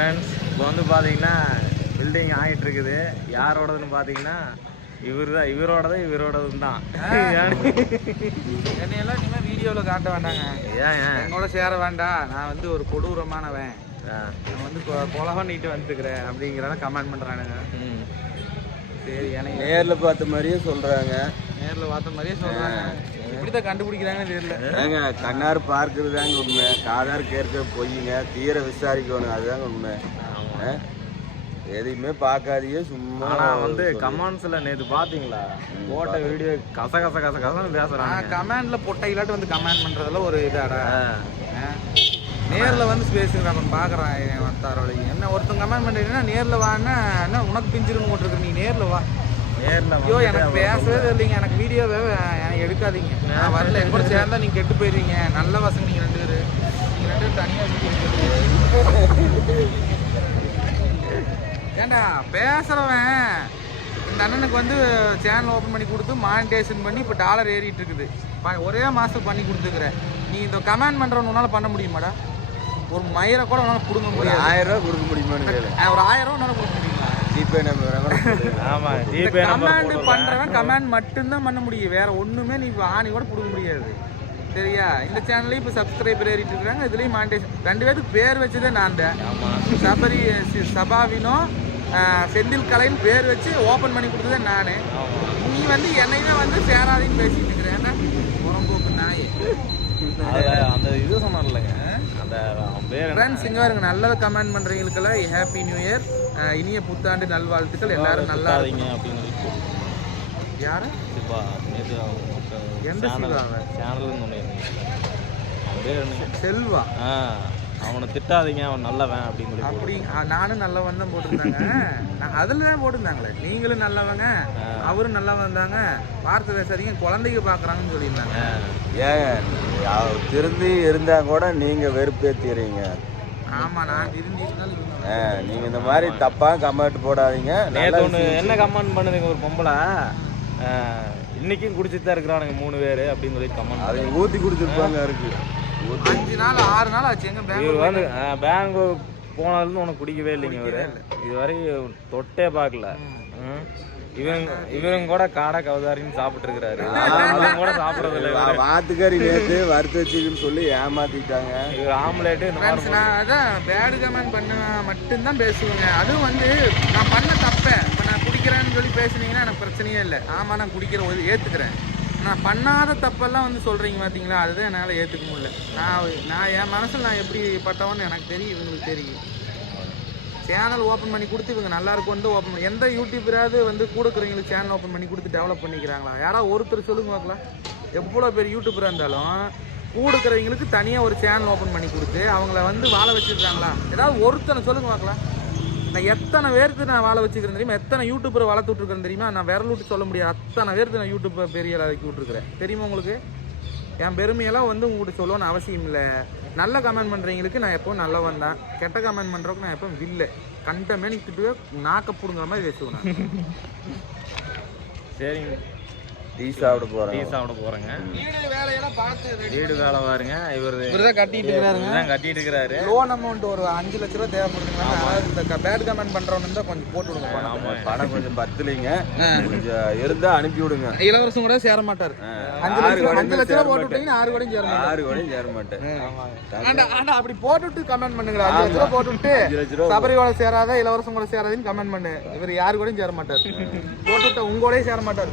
Friends இப்போ வந்து பார்த்தீங்கன்னா பில்டிங் ஆகிட்டு இருக்குது யாரோடதுன்னு பார்த்தீங்கன்னா இவர் தான் இவரோடது இவரோடது தான் என்னையெல்லாம் இனிமேல் வீடியோவில் காட்ட வேண்டாங்க. ஏன் ஏன்? எங்களோட சேர வேண்டாம். நான் வந்து ஒரு கொடூரமானவன். நான் வந்து கொ- கொலை பண்ணிட்டு வந்துக்கிறேன் அப்படிங்கிறத கமெண்ட் பண்ணுறானுங்க. சரி எனக்கு நேர்ல பார்த்த மாதிரியே சொல்றாங்க. நேரில் பார்த்த மாதிரியே சொல்கிறாங்க எப்படி தான் கண்டுபிடிக்கிறாங்கன்னு தெரியல. ஏங்க கண்ணார் பார்க்கறது தாங்க உண்மை. காதார் கேட்க பொய்யுங்க தீர விசாரிக்கணும் அதுதாங்க உண்மை? எதையுமே பார்க்காதீங்க சும்மா ஆனா வந்து கமெண்ட்ஸ்ல நேத்து பாத்தீங்களா? போட்ட வீடியோ கச கச கச கசன்னு பேசுறாங்க நான் கமெண்டில் பொட்டையிலாட்டு வந்து கமெண்ட் பண்ணுறதுல ஒரு இதாடா. ஆ. நேரில் வந்து ஸ்பேஸ் நான் பார்க்குறேன் வந்தாரோட என்ன ஒருத்தன் கமெண்ட் பண்ணுறீங்கன்னா நேரில் வான்னா என்ன உனக்கு பிஞ்சிருன்னு போட்டிருக்கு நீ நேரில் வா. ஐயோ எனக்கு பேசவே இல்லைங்க எனக்கு வீடியோவே எனக்கு எடுக்காதீங்க. நான் வரல. என் கூட சேர்ந்தா நீங்க கெட்டு போயிருவீங்க. நல்ல பசங்க நீங்க ரெண்டு பேரு. நீங்க ரெண்டு பேரும் தனியா ஏண்டா பேசுறவன் இந்த அண்ணனுக்கு வந்து சேனல் ஓப்பன் பண்ணி கொடுத்து மானிட்டேஷன் பண்ணி இப்போ டாலர் ஏறிட்டு இருக்குது. ஒரே மாதம் பண்ணி கொடுத்துக்கிறேன் நீ இந்த கமெண்ட் பண்ணுறவன் உன்னால பண்ண முடியுமாடா? ஒரு மயிரை கூட உன்னால கொடுக்க முடியாது. ஆயிரம் ரூபாய் கொடுக்க அஹ் ஒரு ஆயிரம் ரூபா உன்னால கொடுக்க முடியுமா? ஜிபே நம்பர் விவரம் சொல்லு. ஆமா இந்த ஜிபே கமாண்ட் கமாண்ட் மட்டும்தான் பண்ண முடியும். வேற ஒண்ணுமே நீ ஆணி கூட கொடுக்க முடியாது. சரியா? இந்த சேனல்லையும் இப்போ சப்ஸ்கிரைபர் ஏறிட்டு இருக்காங்க. இதுலயும் மாண்டேஷன் ரெண்டு பேருக்கு பேர் வச்சதே நான் சபரி சபாவினோ செந்தில் கலைன்னு பேர் வச்சு ஓபன் பண்ணி கொடுத்ததே நானு. நீ வந்து என்னையுமே வந்து சேராதின்னு பேசிட்டு இருக்கிறேன் ஏன்டா? புறம்போக்கு நாயே. அந்த இது சொன்னார்லங்க. அந்த? ஃப்ரெண்ட்ஸ் இங்க பாருங்க நல்ல கமெண்ட் பண்றவங்களுக்கெல்லாம் ஹாப்பி நியூ இயர் இனிய புத்தாண்டு நல்வாழ்த்துக்கள் எல்லாரும் நல்லா சுத்தாதீங்க அப்படின்னு யாரு? சிவா நேற்று எந்த பேர் என்ன? செல்வா. ஆ. அவனை திட்டாதீங்க அவன் நல்லவன் அப்படின்னு சொல்லி அப்படி நானும் நல்லவன் தான் போட்டிருந்தாங்க. நான் அதில் தான் போட்டிருந்தாங்களே. நீங்களும் நல்லவங்க அவரும் நல்லவன் இருந்தாங்க வார்த்தை பேசாதீங்க குழந்தைங்க பார்க்குறாங்கன்னு சொல்லியிருந்தாங்க. யா- திருந்தி இருந்தா கூட நீங்க வெறுப்பேத்திடுறீங்க ஆமாம் நான் திரும்பி இருந்தாலும் ஆ, நீங்க இந்த மாதிரி தப்பா கமெண்ட் போடாதீங்க. நேற்று ஒன்று என்ன கமெண்ட் பண்ணுதுங்க ஒரு பொம்பளை? இன்னைக்கும் குடிச்சிட்டு தான் இருக்கிறானுங்க மூணு பேர் அப்படின்னு சொல்லி கமெண்ட் அதை ஊத்தி கொடுத்துருப்பாங்க இருக்கு ஊத்தி அஞ்சு நாள் ஆறு நாள் ஆச்சு. எங்க பெங்களூர் வந்து பெங்களூர் போனதுலேருந்து உனக்கு குடிக்கவே இல்லைங்க இவரு. இதுவரை தொட்டே பார்க்கல. இவங்க இவங்க கூட காடை கவுதாரின்னு சாப்பிட்டு இருக்கிறாரு. அதுவும் கூட சாப்பிட்றது இல்லை வாத்துக்கறி நேத்து வறுத்து வச்சுக்குன்னு சொல்லி ஏமாத்திட்டாங்க. இவர் ஆம்லேட்டு இந்த மாதிரி ஃப்ரெண்ட்ஸ் நான் அதான் பேடு கமெண்ட் பண்ண மட்டும்தான் பேசுவேங்க. அதுவும் வந்து நான் பண்ண தப்பை இப்போ நான் குடிக்கிறேன்னு சொல்லி பேசுனீங்கன்னா எனக்கு பிரச்சனையே இல்லை. ஆமாம் நான் குடிக்கிற ஏற்றுக்கிறேன் நான் பண்ணாத தப்பெல்லாம் வந்து சொல்கிறீங்க பார்த்தீங்களா அதுதான் என்னால் ஏற்றுக்க முடியல. நான் நான் என் மனசில் நான் எப்படி பட்டவன்னு எனக்கு தெரியும் இவங்களுக்கு தெரியும். சேனல் ஓப்பன் பண்ணி கொடுத்து இவங்க நல்லா இருக்கும் வந்து ஓப்பன் எந்த யூடியூபராவது வந்து கொடுக்குறவங்களுக்கு சேனல் ஓப்பன் பண்ணி கொடுத்து டெவலப் பண்ணிக்கிறாங்களா? யாராவது ஒருத்தர் சொல்லுங்க பார்க்கலாம் எவ்வளோ பேர் யூடியூபராக இருந்தாலும் கூடுக்கிறவங்களுக்கு தனியாக ஒரு சேனல் ஓப்பன் பண்ணி கொடுத்து அவங்கள வந்து வாழ வச்சுருக்காங்களா? ஏதாவது ஒருத்தனை சொல்லுங்க பார்க்கலாம் நான் எத்தனை பேருக்கு நான் வாழ வச்சுக்கிறேன் தெரியுமா? எத்தனை யூடியூபரை வளர்த்து விட்டுருக்கேன் தெரியுமா? நான் விரல் விட்டு சொல்ல முடியாது. அத்தனை பேருக்கு நான் யூடியூப்பை பெரிய அளவுக்கு விட்ருக்குறேன் தெரியுமா உங்களுக்கு? என் பெருமையெல்லாம் வந்து உங்கள்கிட்ட சொல்லணும்னு அவசியம் இல்லை. நல்ல கமெண்ட் பண்ணுறவங்களுக்கு நான் எப்போ நல்லவன் தான். கெட்ட கமெண்ட் பண்ணுறவங்க நான் எப்போ இல்லை கண்டமே நிற்கிட்டு நாக்க பிடுங்குற மாதிரி பேசுவேன் சரிங்க. டீ சாப்பிட டீ போறேன் சாப்பிட போகிறேங்க வீடு வேலையெல்லாம் பார்த்து வீடு வேலை பாருங்க. இவர் இவர் தான் கட்டிட்டு இருக்கிறாருங்க தான் கட்டிட்டு இருக்கிறாரு லோன் அமௌண்ட் ஒரு அஞ்சு லட்ச ரூபா தேவைப்படுதுங்களா அதாவது இந்த பேட் கமெண்ட் பண்ணுறவனு தான் கொஞ்சம் போட்டு விடுங்க பணம் ஆமா. பணம் கொஞ்சம் பத்தலைங்க. கொஞ்சம் இருந்தா அனுப்பி விடுங்க. இளவரசம் கூட சேர மாட்டார். அஞ்சு லட்சம் கோடி அஞ்சு லட்ச ரூபா போட்டு விட்டீங்கன்னா ஆறு கோடியும் சேர மாட்டார். ஆறு கோடியும் சேர மாட்டேன் ஆண்டா அப்படி போட்டுட்டு கமெண்ட் பண்ணுங்க அஞ்சு லட்ச ரூபா ரூபா சபரியோட சேராத இளவரசம் கூட சேராதுன்னு கமெண்ட் பண்ணு. இவர் யாரு கூடயும் சேர மாட்டார். போட்டுவிட்ட உங்களோடய சேர மாட்டார்.